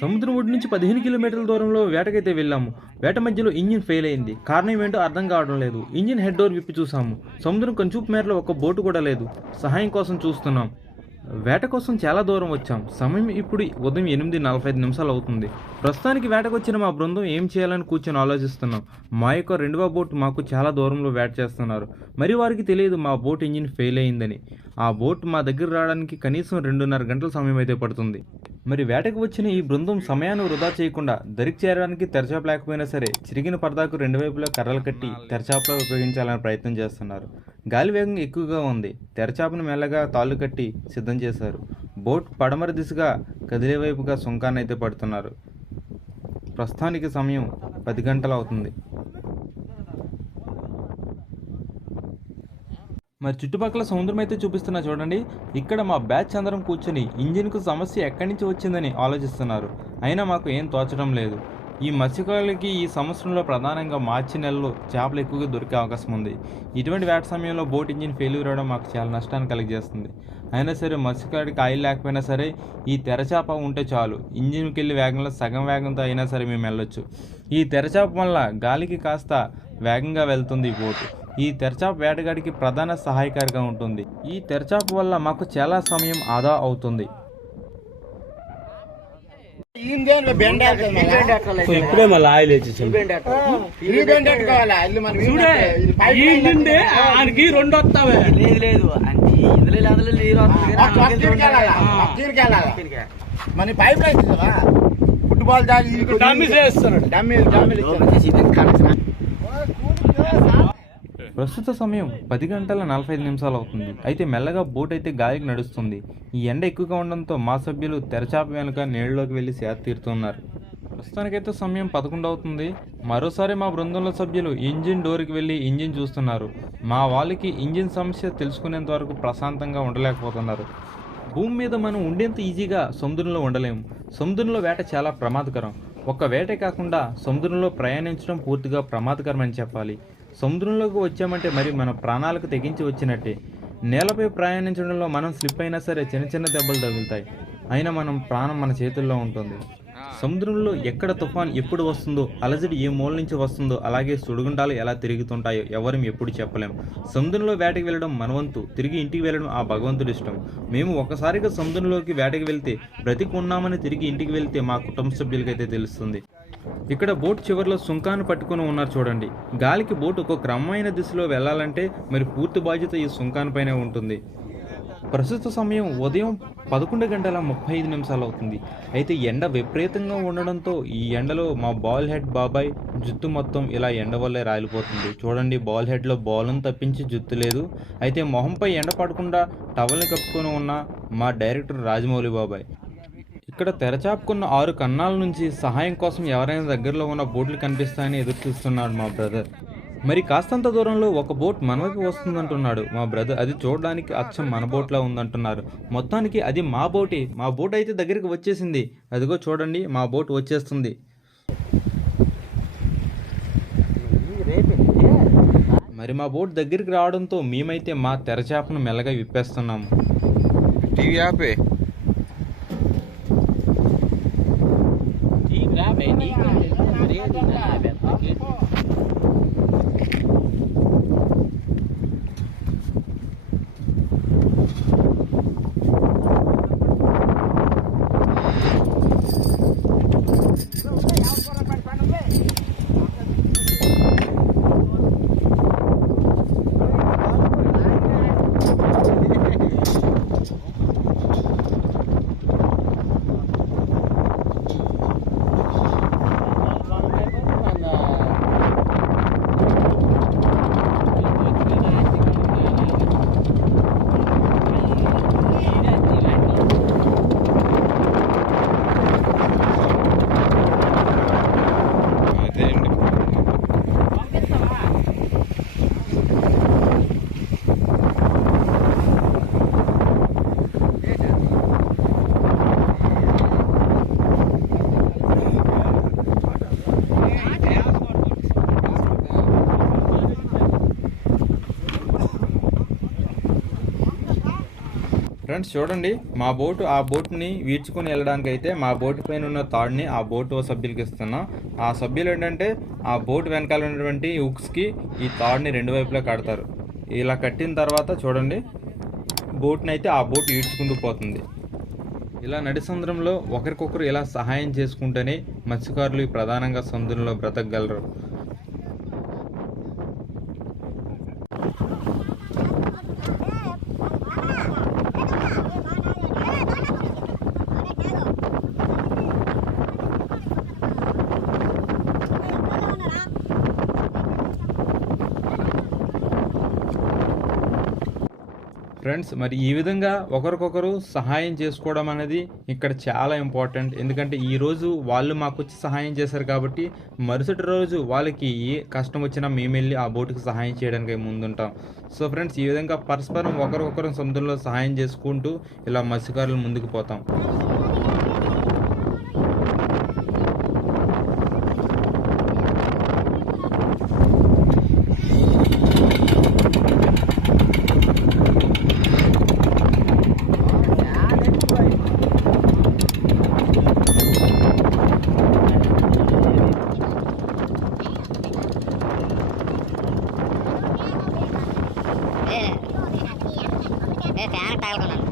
సముద్రం ఒడ్డు నుంచి పదిహేను కిలోమీటర్ల దూరంలో వేటకైతే వెళ్ళాము. వేట మధ్యలో ఇంజిన్ ఫెయిల్ అయింది. కారణం ఏంటో అర్థం కావడం లేదు. ఇంజిన్ హెడ్ డోర్ విప్పి చూసాము సముద్రం కంచూపు మేరలో ఒక బోటు కూడా లేదు. సహాయం కోసం చూస్తున్నాం. వేట కోసం చాలా దూరం వచ్చాం. సమయం ఇప్పుడు ఉదయం ఎనిమిది నలభై ఐదు నిమిషాలు అవుతుంది. ప్రస్తుతానికి వేటకు వచ్చిన మా బృందం ఏం చేయాలని కూర్చొని ఆలోచిస్తున్నాం. మా యొక్క రెండవ బోట్ మాకు చాలా దూరంలో వేట చేస్తున్నారు. మరి వారికి తెలియదు మా బోట్ ఇంజిన్ ఫెయిల్ అయిందని. ఆ బోట్ మా దగ్గర రావడానికి కనీసం రెండున్నర గంటల సమయం అయితే పడుతుంది. మరి వేటకు వచ్చిన ఈ బృందం సమయాన్ని వృధా చేయకుండా దరికి చేరడానికి తెరచాప లేకపోయినా సరే చిరిగిన పరదాకు రెండు వైపులా కర్రలు కట్టి తెరచాపలో ఉపయోగించాలని ప్రయత్నం చేస్తున్నారు. గాలి వేగం ఎక్కువగా ఉంది. తెరచాపను మెల్లగా తాళ్ళు కట్టి సిద్ధం చేశారు. బోట్ పడమర దిశగా కదిలే వైపుగా సుంకాన్నైతే పడుతున్నారు. ప్రస్తుతానికి సమయం పది గంటలు అవుతుంది. మరి చుట్టుపక్కల సముద్రం అయితే చూపిస్తున్నా చూడండి. ఇక్కడ మా బ్యాచ్ అందరం కూర్చొని ఇంజిన్కు సమస్య ఎక్కడి నుంచి వచ్చిందని ఆలోచిస్తున్నారు. అయినా మాకు ఏం తోచడం లేదు. ఈ మత్స్యకారులకి ఈ సంవత్సరంలో ప్రధానంగా మార్చి నెలలో చేపలు ఎక్కువగా దొరికే అవకాశం ఉంది. ఇటువంటి వేట సమయంలో బోట్ ఇంజిన్ ఫెయిల్యూర్ అవడం మాకు చాలా నష్టాన్ని కలిగజేస్తుంది అయినా సరే మత్స్యకారుడికి ఆయిల్ లేకపోయినా సరే ఈ తెరచాప ఉంటే చాలు. ఇంజిన్కి వెళ్ళి వేగంలో సగం వేగంతో అయినా సరే మేము వెళ్ళొచ్చు. ఈ తెరచాప వల్ల గాలికి కాస్త వేగంగా వెళ్తుంది ఈ బోటు. ఈ తెరచాప వేటగాడికి ప్రధాన సహాయకారిగా ఉంటుంది. ఈ తెరచాప వల్ల మాకు చాలా సమయం ఆదా అవుతుంది. ఇప్పుడే మళ్ళీ ఆయిల్ వేసేసాం. ఈయనుండి ఆయనకి రెండు వస్తావే. లేదు. మన పైప్ లైన్ ఫుట్బాల్ జాలి డమ్మి చేస్తున్నాడు. డమ్మీ డమ్మీ ప్రస్తుత సమయం పది గంటల నలభై ఐదు నిమిషాలు అవుతుంది. అయితే మెల్లగా బోట్ అయితే గాలికి నడుస్తుంది. ఈ ఎండ ఎక్కువగా ఉండడంతో మా సభ్యులు తెరచాప వెనుక నీళ్ళలోకి వెళ్ళి సేద తీరుతున్నారు. ప్రస్తుతానికైతే సమయం పదకొండు అవుతుంది. మరోసారి మా బృందంలో సభ్యులు ఇంజిన్ డోర్కి వెళ్ళి ఇంజిన్ చూస్తున్నారు. మా వాళ్ళకి ఇంజిన్ సమస్య తెలుసుకునేంత వరకు ప్రశాంతంగా ఉండలేకపోతున్నారు. భూమి మీద మనం ఉండేంత ఈజీగా సముద్రంలో ఉండలేము. సముద్రంలో వేట చాలా ప్రమాదకరం. ఒక్క వేటే కాకుండా సముద్రంలో ప్రయాణించడం పూర్తిగా ప్రమాదకరమని చెప్పాలి. సముద్రంలోకి వచ్చామంటే మరి మన ప్రాణాలకు తెగించి వచ్చినట్టే. నేలపై ప్రయాణించడంలో మనం స్లిప్ అయినా సరే చిన్న చిన్న దెబ్బలు తగులుతాయి. అయినా మనం ప్రాణం మన చేతుల్లో ఉంటుంది. సముద్రంలో ఎక్కడ తుఫాన్ ఎప్పుడు వస్తుందో అలజడి ఏ మూల నుంచి వస్తుందో అలాగే సుడిగుండాలు ఎలా తిరుగుతుంటాయో ఎవరం ఎప్పుడు చెప్పలేం. సముద్రంలో వేటకి వెళ్ళడం మనవంతు తిరిగి ఇంటికి వెళ్ళడం ఆ భగవంతుడి ఇష్టం. మేము ఒకసారిగా సముద్రంలోకి వేటకి వెళ్తే బ్రతికున్నామని తిరిగి ఇంటికి వెళ్తే మా కుటుంబ సభ్యులకైతే తెలుస్తుంది. ఇక్కడ బోట్ చివరిలో సుంకాన్ని పట్టుకొని ఉన్నారు చూడండి. గాలికి బోట్ ఒక క్రమమైన దిశలో వెళ్ళాలంటే మరి పూర్తి బాధ్యత ఈ సుంకానిపైనే ఉంటుంది. ప్రస్తుత సమయం ఉదయం పదకొండు గంటల ముప్పై ఐదు నిమిషాలు అవుతుంది. అయితే ఎండ విపరీతంగా ఉండడంతో ఈ ఎండలో మా బాల్ హెడ్ బాబాయ్ జుత్తు మొత్తం ఇలా ఎండ వల్లే రాలిపోతుంది. చూడండి బాల్ హెడ్లో బాల్ను తప్పించి జుత్తు లేదు. అయితే మొహంపై ఎండ పడకుండా టవల్ని కప్పుకొని ఉన్న మా డైరెక్టర్ రాజమౌళి బాబాయ్. ఇక్కడ తెరచాపుకున్న ఆరు కన్నాల నుంచి సహాయం కోసం ఎవరైనా దగ్గరలో ఉన్న బోట్లు కనిపిస్తాయని ఎదురు చూస్తున్నాడు మా బ్రదర్. మరి కాస్తంత దూరంలో ఒక బోట్ మనవైపు వస్తుందంటున్నాడు. మా బ్రదర్ అది చూడడానికి అచ్చం మన బోట్లా ఉందంటున్నారు. మొత్తానికి అది మా బోటే. మా బోట్ అయితే దగ్గరికి వచ్చేసింది. అదిగో చూడండి మా బోట్ వచ్చేస్తుంది. మరి మా బోట్ దగ్గరికి రావడంతో మేమైతే మా తెరచాపను మెల్లగా విప్పేస్తున్నాము టీవీ ఆపే. ఫ్రెండ్స్ చూడండి మా బోటు ఆ బోట్ని వీడ్చుకొని వెళ్ళడానికి అయితే మా బోటు పైన ఉన్న తాడుని ఆ బోటు సభ్యులకి ఇస్తున్నాం. ఆ సభ్యులు ఏంటంటే ఆ బోట్ వెనకాల ఉన్నటువంటి ఉక్స్కి ఈ తాడుని రెండు వైపులా కడతారు. ఇలా కట్టిన తర్వాత చూడండి బోట్ని అయితే ఆ బోట్ ఈడ్చుకుంటూ పోతుంది. ఇలా నడి సముద్రంలో ఒకరికొకరు ఇలా సహాయం చేసుకుంటేనే మత్స్యకారులు ప్రధానంగా సముద్రంలో బ్రతకగలరు. ఫ్రెండ్స్ మరి ఈ విధంగా ఒకరికొకరు సహాయం చేసుకోవడం అనేది ఇక్కడ చాలా ఇంపార్టెంట్. ఎందుకంటే ఈ రోజు వాళ్ళు మాకు వచ్చి సహాయం చేశారు కాబట్టి మరుసటి రోజు వాళ్ళకి ఏ కష్టం వచ్చినా మేము వెళ్ళి ఆ బోటుకి సహాయం చేయడానికి ముందుంటాం. సో ఫ్రెండ్స్ ఈ విధంగా పరస్పరం ఒకరికొకరు సొంతంలో సహాయం చేసుకుంటూ ఇలా మత్స్యకారులు ముందుకు పోతాం. ఏ ఫ్యాన్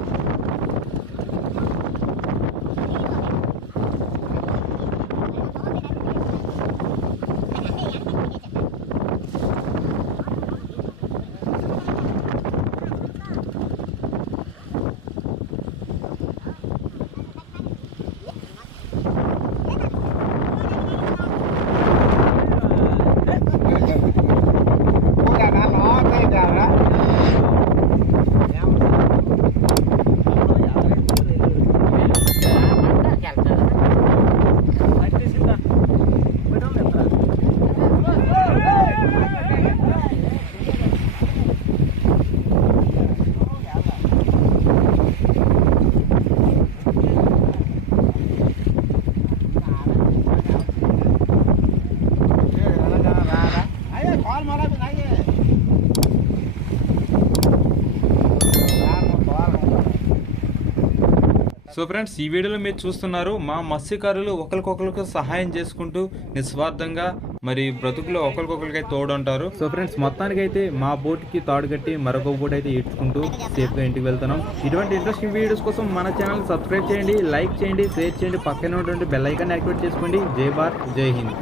సో ఫ్రెండ్స్ ఈ వీడియోలో మీరు చూస్తున్నారు మా మత్స్యకారులు ఒకరికొకరికి సహాయం చేసుకుంటూ నిస్వార్థంగా మరి బ్రతుకులో ఒకరికొకరికై తోడుంటారు. సో ఫ్రెండ్స్ మొత్తానికైతే మా బోట్కి తాడు కట్టి మరొక బోట్ అయితే ఈడ్చుకుంటూ సేఫ్గా ఇంటికి వెళ్తున్నాం. ఇటువంటి ఇంట్రెస్టింగ్ వీడియోస్ కోసం మన ఛానల్ సబ్స్క్రైబ్ చేయండి లైక్ చేయండి షేర్ చేయండి పక్కన ఉన్నటువంటి బెల్ ఐకాన్ యాక్టివేట్ చేసుకోండి. జై భారత్ జై హింద్.